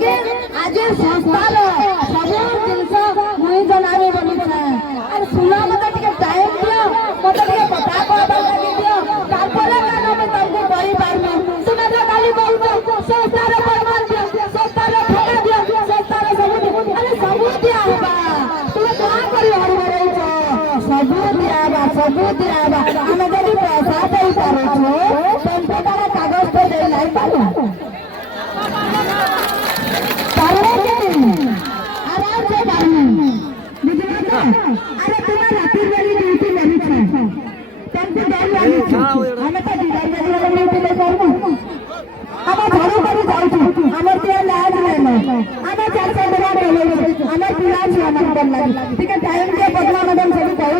लेकिन आज संस्थान सब जिनस मुई जनाबे बोली अरे सुना मत टिके टाइम दियो मत टिके पता कहबा लागि दियो तारपरे कानो में तुमको बड़ी पारबो सुना तो खाली बहुत संस्थान परमान दियो संस्थान ठेका दियो संस्थान सबूत अरे सबूत दिया बा तुम का करी हरि हरि सबूत दिया हमें जब पैसा दे पारो तुमको तारा कागज पे दे लाई पारो आराम से अरे तुम्हारा रात्रि वाली ड्यूटी नहीं है तुमको डर लगी हमें तो डिजाइन वाली ड्यूटी ले जाओ हम झाड़ू करी जाऊ हमें तेल लाज लेनो हमें 400 बना ले हमें पिला छी हमें डर लगी ठीक है टाइम के बदला मैडम सभी कहो